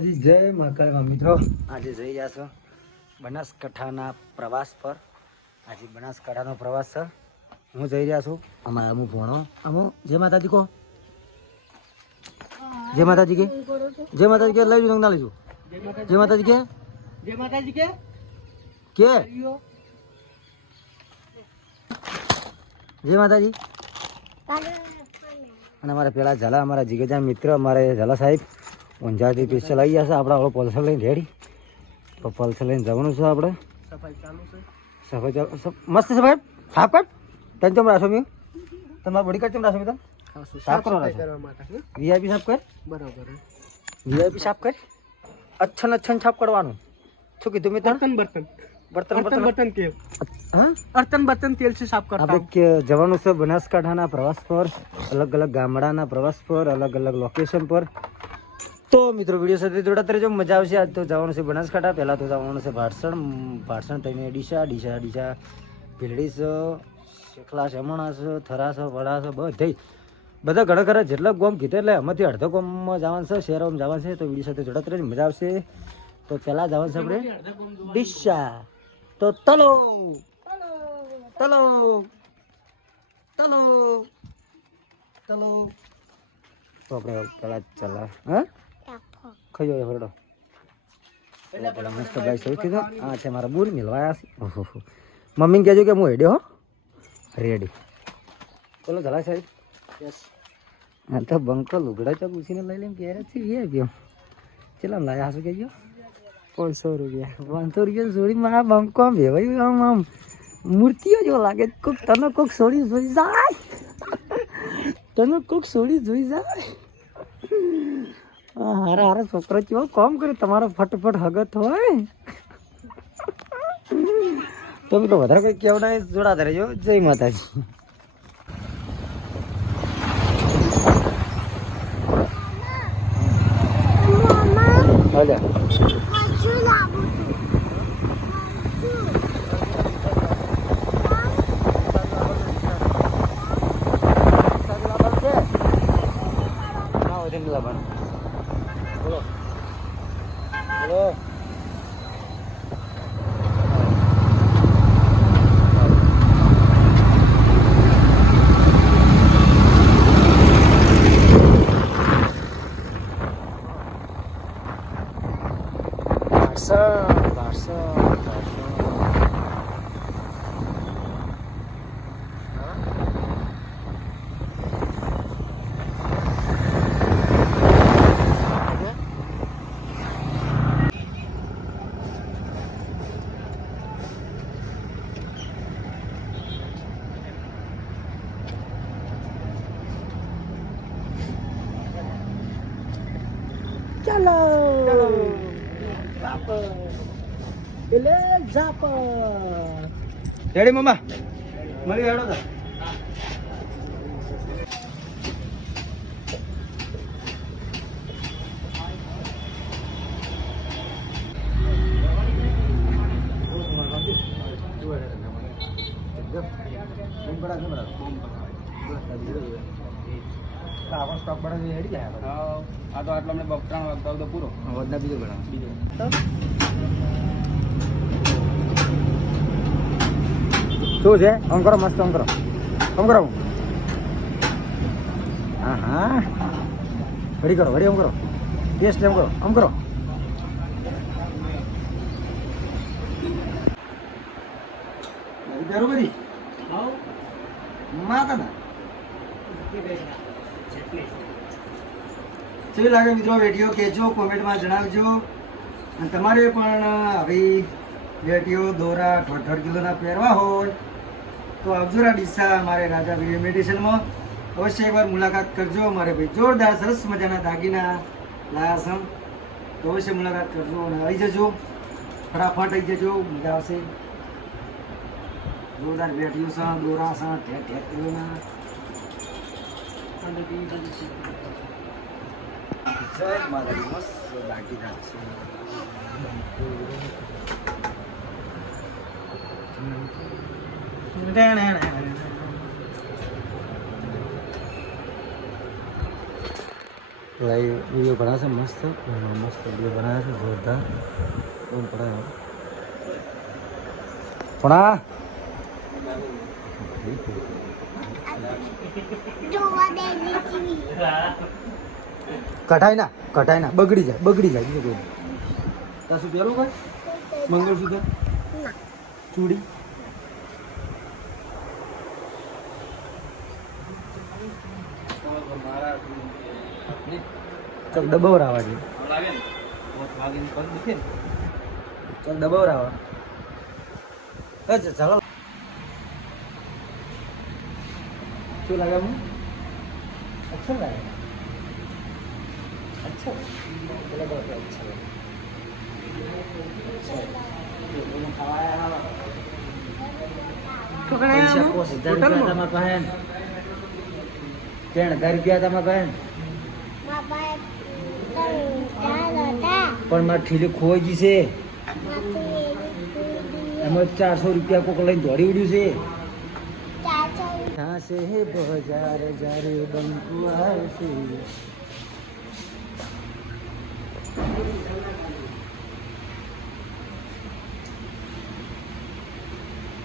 જય મહાકાળમાં મિત્રો, આજે જઈ રહ્યા છો બનાસકાંઠાના પ્રવાસ પર. આજે બનાસકાંઠાનો પ્રવાસ છે. હું જઈ રહ્યા છું. અમારા અમુક ભણો જય માતાજી કહો. જય માતાજી કે જય માતાજી કે લઈ જુ ના લઈજું. જય માતાજી કે જય માતાજી કે જય માતાજી. અને અમારે પેલા ઝાલા અમારા જીગજા મિત્ર અમારે ઝાલા સાહેબ ઊંઝાથી સ્પેશિયલ આવી ગયા છે. આપણે આપણો પલ્સર લઈને રેડી. તો પલ્સર લઈને જવાનું છે આપણે. સફાઈ ચાલુ છે. સફાઈ ચાલુ મસ્ત સફાઈ સાફ કર. તને ચમ રાશો મેં તમારા બોડી કાર્ડ ચમ રાશો મેં સાફ કરો વીઆઈપી સાફ કર. બરાબર વીઆઈપી સાફ કર. અચ્છન અચ્છન સાફ કરવાનું. શું કીધું મેં બર્તન બર્તન બર્તન બર્તન તેલ. હા બર્તન બર્તન તેલ से साफ करता हूं. આપણે જવાનું છે બનાસકાંઠાના પ્રવાસ પર. અલગ અલગ ગામડાના પ્રવાસ પર, અલગ અલગ લોકેશન પર. તો મિત્રો વિડીયો સાથે જોડાતા રહેજો, મજા આવશે. આજ તો જવાનું છે બનાસકાંઠા. પહેલાં તો જવાનું છે ભાટસણ થઈને ડીસા ભીલડી છે, શેખલા શેમણા છે, થરા છે, વડા છે, બધા ઘણા ખરા જેટલા ગોમ કીધા એટલે એમાંથી અડધો ગોમમાં જવાનું છે, શહેરોમાં જવાનું છે. તો વિડીયો સાથે જોડાતા રહેજો, મજા આવશે. તો પહેલાં જવાનું છે આપણે ડીસા. તો તલો તલો તલો તલો. તો આપણે પહેલાં ચલા હા ખાઈ જાય ફરડો. મસ્ત ભાઈ સૌથી તો આ છે મારા બૂર મિલવાયા છે. મમ્મીને કહેજો કે હું હેડ્યો હો રેડી. ચલો જલા સાહેબ. હા તો બંકો લુગડા ચોક ઉછીને લઈ લઈને પહેરે છે. એ ગયો ચેલા લાયા હશું કહેજો. 500 રૂપિયા 500 રૂપિયા છોડી મારા બંકો આમ ભેવાયું આમ મૂર્તિઓ જેવો લાગે. કોક તને કોક છોડી જોઈ જાય. તને કોક છોડી જોઈ જાય. હારા હારા છોકરો કેવો કામ કરે તમારો ફટફટ હગત હોય. તો મિત્રો વધારે કંઈક કેવડા જોડાતા રહેજો. જય માતાજી. હાલે બોલો બોલો. ચાલો એટલે જાપ રેડી મમ્મા મળી હેડો તો. આપણો સ્ટોક બનાવી હેડી જાય. આ તો આટલો અમને 3 વાગતા તો પૂરો વધના બીજો બનાવ બીજો. શું છે આમ કરો મસ્ત આમ કરો હા હા વળી કરો વળી આમ કરો ટેસ્ટ એમ કરો આમ કરો. બરોબર માં કદા કેવી લાગે મિત્રો વિડીયો કહેજો, કોમેન્ટમાં જણાવજો. અને તમારે પણ આવી વેટીઓ દોરા 1.5 કિલોના પહેરવા હોય તો આવજો ડીસા મારે રાજા વિડીયો મેડિસિનમાં. અવશ્ય એકવાર મુલાકાત કરજો. મારે ભાઈ જોરદાર સરસ મજાના દાગીના લાયા છે તો અવશ્ય મુલાકાત કરજો અને આવી જજો. ફટાફટ આવી જજો, મજા આવશે. જોરદાર વેટીઓ છે, દોરા છે 1.5 કિલોના. જય માતાજી. મસ્ત દાગીના છે. લાઈવ વિડીયો બનાવશે મસ્ત મસ્ત વિડીયો બનાવે છે જોરદાર કોણ પડાય પડા કઢાઈ ના બગડી જાય બીજું કોઈ તાસું પહેલું કઈ મંગળસૂત્ર ચૂડી ચાલ દબાવરાવા છે ચાલ દબાવરાવા અચ્છા ચાલો શું લાગે હું अच्छा लगा अच्छा चलो बहुत अच्छा लगा पैसा को 1000 रुपया था मां बहन 10,000 रुपया था मां बहन પણ મારી ઠીલી ખોઈ ગઈ છે એમાં 400 રૂપિયા કોક લઈને દોડી ઉડ્યું છે यहाँ से है बाजार जारे बंकुआ से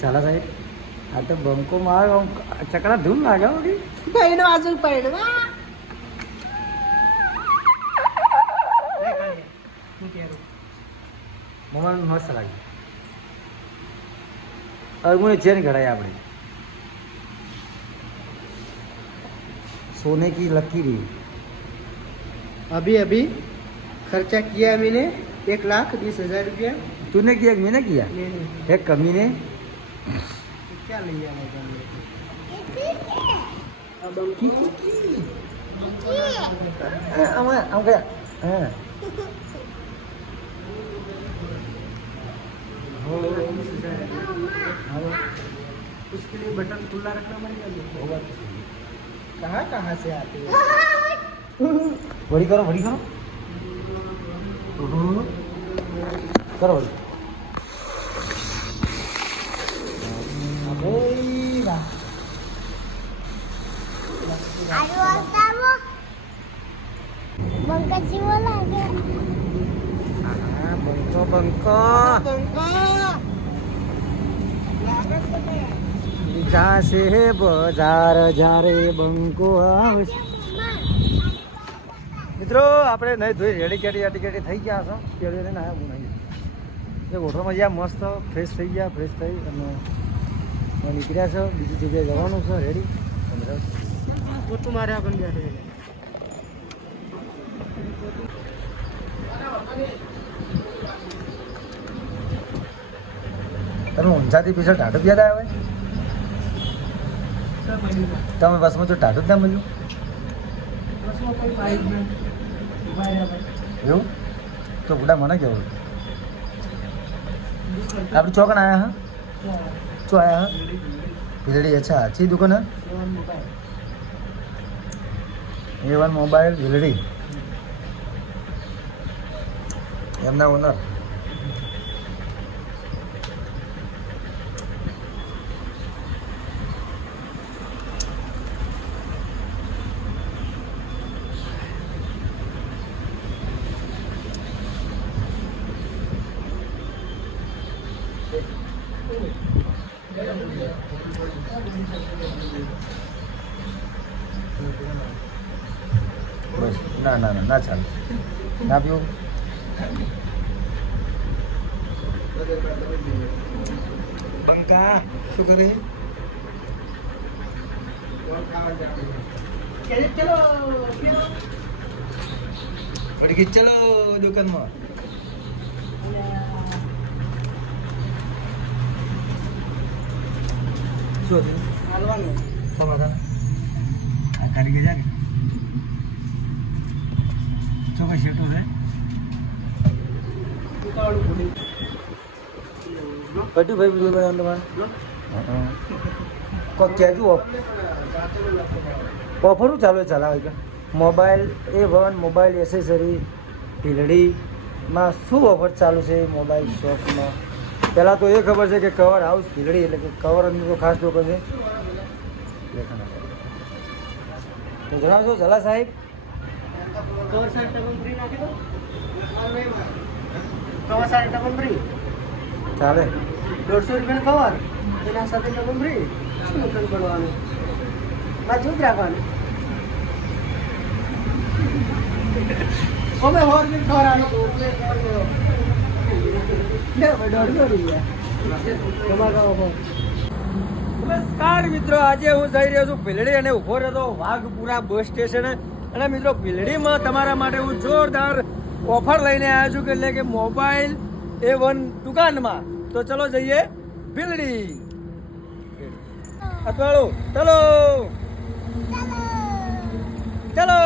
चला साहेब आता बंको मार चकड़ा धूम लागा होगी पैड वाजू पैड मम्मा मस्त लगी और मुझे चेन कढ़ाई आपने सोने की लकीर अभी अभी खर्चा किया मैंने 1,20,000 रुपया तूने किया कि मैंने किया एक कमी ने क्या ले उसके लिए बटन खुला रखना पड़ेगा कहाँ से आते हैं बड़ी करो करो बंको जहाँ से बजार जारे બંકો આવશે મિત્રો આપણે નહીં ધોઈ રેડી કેટી થઈ ગયા છો કેડી ને ના હું નહીં એ ગોઠવમાં જ્યાં મસ્ત ફ્રેશ થઈ ગયા ફ્રેશ થઈ અને નીકળ્યા છો બીજી જગ્યાએ જવાનું છે રેડી પોતું મારે આપણને બેઠે તમે ઊંઝાથી પીછળ ટાટું યાદ આવે તમે બસમાં જો ટાટું જ ના મળ્યું એવું તો બુડા મને કેવું આપણે ચોકણ આવ્યા હા ચો આવ્યા હા ભીલડી અચ્છા अच्छी दुकान है A1 મોબાઈલ ભીલડી એમના ઓનર બસ ના ચાલે ના પીવું બંકા શું કરે વળી ચલો દુકાનમાં શું હતું હાલવાનું ખબર આ કારીગર જાય શું કઈ શેટું છે કટુ ભાઈ વિડીયો બનાવવાનું તમારે કોઈ કહેજો ઓફરું ચાલુ ચલાવે કે મોબાઈલ A1 મોબાઈલ એસેસરી ભીલડીમાં શું ઓફર ચાલુ છે મોબાઈલ શોપમાં પહેલાં તો એ ખબર છે કે કવર હાઉસ ભીલડી એટલે કે કવરનું તો ખાસ દુકાન છે તો જણાવશો ઝલા સાહેબ કવર સાઈડ ટબમ ફ્રી નાખી દો કવર સાઈડ ટબમ ફ્રી ચાલે 150 રૂપિયા કવર એના સાથે ટબમ ફ્રી શું નુકસાન પડવાનું બાજુ જ રાખવાનું અમે હોર બી ખવડાવવાનો નમસ્કાર મિત્રો, આજે હું જઈ રહ્યો છું ભીલડી અને ઉભો રહ્યો વાઘપુરા બસ સ્ટેશન. અને મિત્રો ભીલડીમાં તમારા માટે હું જોરદાર ઓફર લઈને આવ્યો છું, એટલે કે મોબાઈલ A1 દુકાનમાં. તો ચલો જઈએ ભીલડી. અથવાળો ચલો ચલો.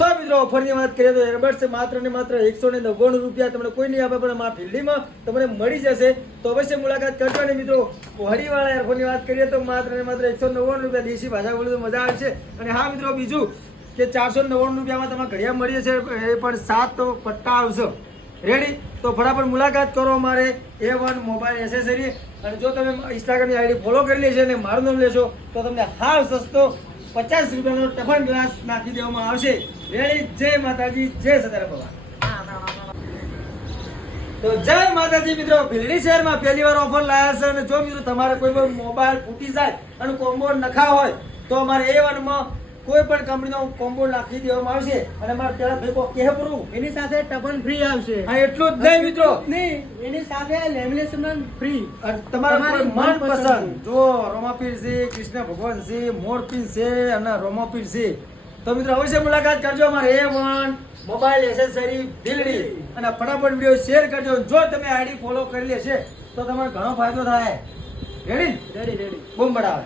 તો મિત્રો ઓફરની વાત કરીએ તો એરબડ્સ માત્ર ને માત્ર 199 રૂપિયા તમને કોઈ નહીં આપે, પણ આ ભીલડીમાં તમને મળી જશે. તો અવશ્ય મુલાકાત કરજો. અને મિત્રો હોડીવાળા એરફોનની વાત કરીએ તો માત્ર ને માત્ર 199 રૂપિયા. દેશી ભાષા બોલી તો મજા આવશે. અને હા મિત્રો બીજું કે 499 રૂપિયામાં તમને ઘડિયાળ મળી જશે, એ પણ 7 પટ્ટા આવશે. રેડી? તો ફટાફટ મુલાકાત કરો અમારે A1 મોબાઈલ એસેસરી. અને જો તમે ઇન્સ્ટાગ્રામની આઈડી ફોલો કરી લેશો અને મારું નામ લેશો તો તમને હાવ સસ્તો 50 રૂપિયાનો ટફન ગ્લાસ નાખી દેવામાં આવશે. રેડી? જય માતાજી, જય સદારામ બાબા. તો જય માતાજી મિત્રો, ભીલડી શહેરમાં પહેલી વાર ઓફર લાયા છે. અને જો મિત્રો તમારે કોઈ પણ મોબાઈલ ફૂટી જાય અને કોમ્બો નખા હોય તો અમારે A1 માં કોઈ પણ કંપનીનો કોમ્બો નાખી દેવામાં આવશે. અને અમારે પેલા ભેગો કેહપરું એની સાથે ટબન ફ્રી આવશે હા એટલું જ નહીં મિત્રો, નહીં એની સાથે લેમિનેશન ફ્રી અને તમારા કોઈ મનપસંદ જો રોમાપીર છે, કૃષ્ણ ભગવાન છે, મોરપીર છે અને રોમાપીર છે, તો મિત્રો અવશ્ય મુલાકાત કરજો અમારે A1 મોબાઈલ એસેસરી ભીલડી. અને ફટાફટ વિડીયો શેર કરજો. જો તમે આઈડી ફોલો કરી લેશે તો તમારે ઘણો ફાયદો થાય. રેડી? રેડી બૂમ બડાવે.